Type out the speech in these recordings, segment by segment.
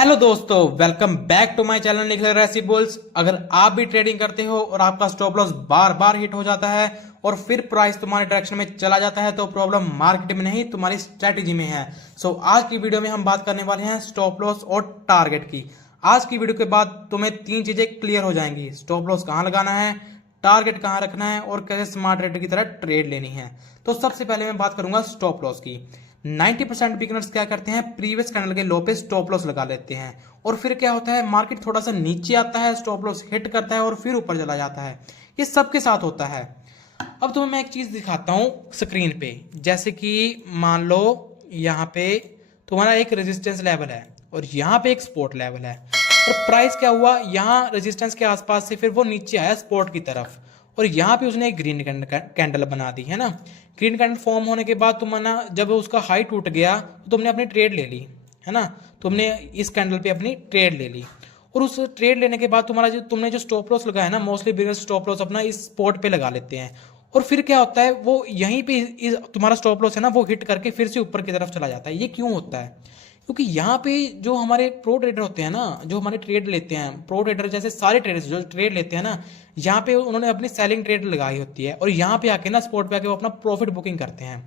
Hello दोस्तों, welcome back to my channel Nikhil रेसिबल्स। अगर आप भी ट्रेडिंग करते हो और आपका स्टॉप लॉस बार बार हिट हो जाता है और फिर प्राइस तुम्हारे डायरेक्शन में चला जाता है तो प्रॉब्लम मार्केट में नहीं, तुम्हारी स्ट्रेटेजी में है। आज की वीडियो में हम बात करने वाले हैं स्टॉप लॉस और टारगेट की। आज की वीडियो के बाद तुम्हें तीन चीजें क्लियर हो जाएंगी: स्टॉप लॉस कहाँ लगाना है, टारगेट कहाँ रखना है और कैसे स्मार्ट ट्रेडर की तरह ट्रेड लेनी है। तो सबसे पहले मैं बात करूंगा स्टॉप लॉस की। 90% बिगिनर्स क्या करते हैं, प्रीवियस कैंडल के लो पे स्टॉप लॉस लगा लेते हैं और फिर क्या होता है, मार्केट थोड़ा सा नीचे आता है, स्टॉप लॉस हिट करता है और फिर ऊपर चला जाता है। ये सबके साथ होता है। अब तुम्हें मैं एक चीज दिखाता हूं स्क्रीन पे। जैसे कि मान लो यहाँ पे तुम्हारा एक रेजिस्टेंस लेवल है और यहाँ पे एक सपोर्ट लेवल है और प्राइस क्या हुआ, यहाँ रेजिस्टेंस के आसपास से फिर वो नीचे आया सपोर्ट की तरफ और यहाँ पे उसने एक ग्रीन कैंडल बना दी है ना। ग्रीन कैंडल फॉर्म होने के बाद तुम ना, जब उसका हाई टूट गया तो तुमने अपनी ट्रेड ले ली है ना। तुमने इस कैंडल पे अपनी ट्रेड ले ली और उस ट्रेड लेने के बाद तुम्हारा जो तुमने जो स्टॉप लॉस लगाया ना, मोस्टली बिगिनर स्टॉप लॉस अपना इस स्पॉट पे लगा लेते हैं और फिर क्या होता है, वो यहीं पे तुम्हारा स्टॉप लॉस है ना, वो हिट करके फिर से ऊपर की तरफ चला जाता है। ये क्यों होता है? क्योंकि यहाँ पे जो हमारे प्रो ट्रेडर होते हैं ना, जो हमारे ट्रेड लेते हैं, प्रो ट्रेडर जैसे सारे ट्रेडर्स जो ट्रेड लेते हैं ना, यहाँ पे उन्होंने अपनी सेलिंग ट्रेड लगाई होती है और यहाँ पे आके ना स्पॉट पे आके वो अपना प्रॉफिट बुकिंग करते हैं।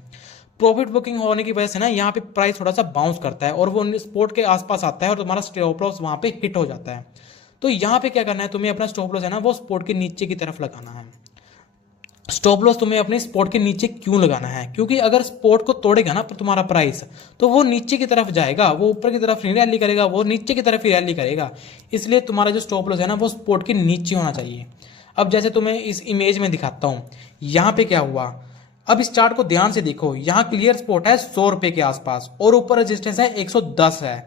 प्रॉफिट बुकिंग होने की वजह से ना यहाँ पे प्राइस थोड़ा सा बाउंस करता है और वो स्पॉट के आसपास आता है और तुम्हारा स्टॉप लॉस वहाँ पे हिट हो जाता है। तो यहाँ पे क्या करना है, तुम्हें अपना स्टॉप लॉस है ना, वो स्पॉट के नीचे की तरफ लगाना है। स्टॉप लॉस तुम्हें अपने स्पॉट के नीचे क्यों लगाना है? क्योंकि अगर स्पॉट को तोड़ेगा ना तुम्हारा प्राइस, तो वो नीचे की तरफ जाएगा, वो ऊपर की तरफ नहीं रैली करेगा, वो नीचे की तरफ ही रैली करेगा। इसलिए तुम्हारा जो स्टॉप लॉस है ना, वो स्पॉट के नीचे होना चाहिए। अब जैसे तुम्हें इस इमेज में दिखाता हूँ, यहाँ पे क्या हुआ। अब इस चार्ट को ध्यान से देखो, यहाँ क्लियर स्पॉट है 100 रुपए के आसपास और ऊपर रेजिस्टेंस है 110 है।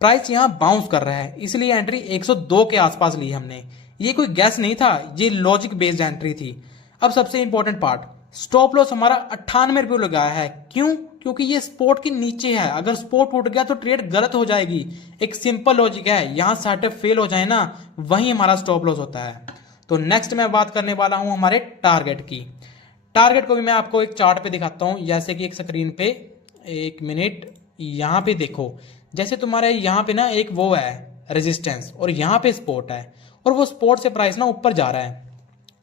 प्राइस यहाँ बाउंस कर रहा है, इसलिए एंट्री 102 के आसपास ली हमने। ये कोई गैस नहीं था, ये लॉजिक बेस्ड एंट्री थी। अब सबसे इंपॉर्टेंट पार्ट, स्टॉप लॉस हमारा 98 रुपये लगाया है। क्यों? क्योंकि ये स्पोर्ट के नीचे है। अगर स्पोर्ट टूट गया तो ट्रेड गलत हो जाएगी। एक सिंपल लॉजिक है, यहां सेटअप फेल हो जाए ना, वही हमारा स्टॉप लॉस होता है। तो नेक्स्ट मैं बात करने वाला हूं हमारे टारगेट की। टारगेट को भी मैं आपको एक चार्ट पे दिखाता हूं, जैसे कि एक स्क्रीन पे, एक मिनट, यहाँ पे देखो। जैसे तुम्हारे यहाँ पे ना एक वो है रेजिस्टेंस और यहाँ पे स्पोर्ट है और वो स्पोर्ट से प्राइस ना ऊपर जा रहा है।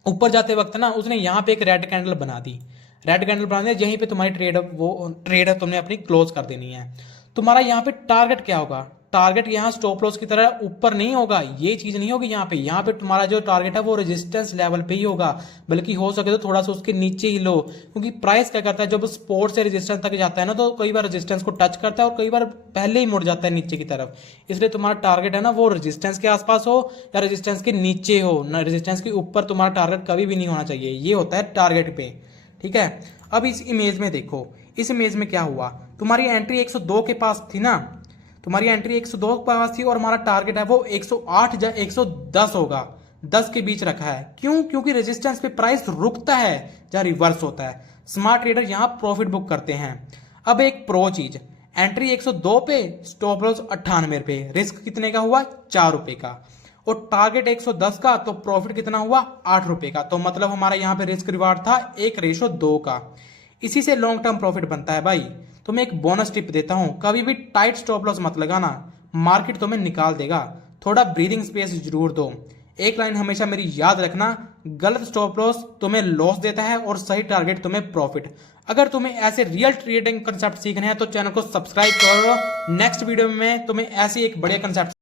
ऊपर जाते वक्त ना उसने यहाँ पे एक रेड कैंडल बना दी। रेड कैंडल बना दी, यहीं पे तुम्हारी ट्रेड तुमने अपनी क्लोज कर देनी है। तुम्हारा यहाँ पे टारगेट क्या होगा? टारगेट यहाँ स्टॉप लॉस की तरह ऊपर नहीं होगा, ये चीज नहीं होगी। यहाँ पे तुम्हारा जो टारगेट है वो रेजिस्टेंस लेवल पे ही होगा, बल्कि हो सके तो थोड़ा सा उसके नीचे ही लो। क्योंकि प्राइस क्या करता है, जब सपोर्ट से रेजिस्टेंस तक जाता है ना, तो कई बार रेजिस्टेंस को टच करता है और कई बार पहले ही मुड़ जाता है नीचे की तरफ। इसलिए तुम्हारा टारगेट है ना, वो रेजिस्टेंस के आसपास हो या रेजिस्टेंस के नीचे हो ना, रेजिस्टेंस के ऊपर तुम्हारा टारगेट कभी भी नहीं होना चाहिए। ये होता है टारगेट पे, ठीक है। अब इस इमेज में देखो, इस इमेज में क्या हुआ, तुम्हारी एंट्री 102 के पास थी ना, तुम्हारी एंट्री 102 के पास थी और हमारा टारगेट है वो 108 या 110 होगा, 10 के बीच रखा है। क्यों? क्योंकि रेजिस्टेंस पे प्राइस रुकता है या रिवर्स होता है। स्मार्ट ट्रेडर यहां प्रॉफिट बुक करते हैं। अब एक प्रो चीज, एंट्री 102 पे, स्टॉप लॉस 98 पे, रिस्क कितने का हुआ? 4 रुपए का, और टारगेट 110 का, तो प्रॉफिट कितना हुआ? 8 रुपए का। तो मतलब हमारा यहाँ पे रिस्क रिवार्ड था 1:2 का। इसी से लॉन्ग टर्म प्रॉफिट बनता है भाई। तो मैं एक बोनस टिप देता हूं, कभी भी टाइट स्टॉप लॉस मत लगाना, मार्केट तुम्हें निकाल देगा। थोड़ा ब्रीदिंग स्पेस जरूर दो। एक लाइन हमेशा मेरी याद रखना, गलत स्टॉप लॉस तुम्हें लॉस देता है और सही टारगेट तुम्हें प्रॉफिट। अगर तुम्हें ऐसे रियल ट्रेडिंग कंसेप्ट सीखने हैं तो चैनल को सब्सक्राइब करो। नेक्स्ट वीडियो में तुम्हें ऐसे एक बड़े कंसेप्ट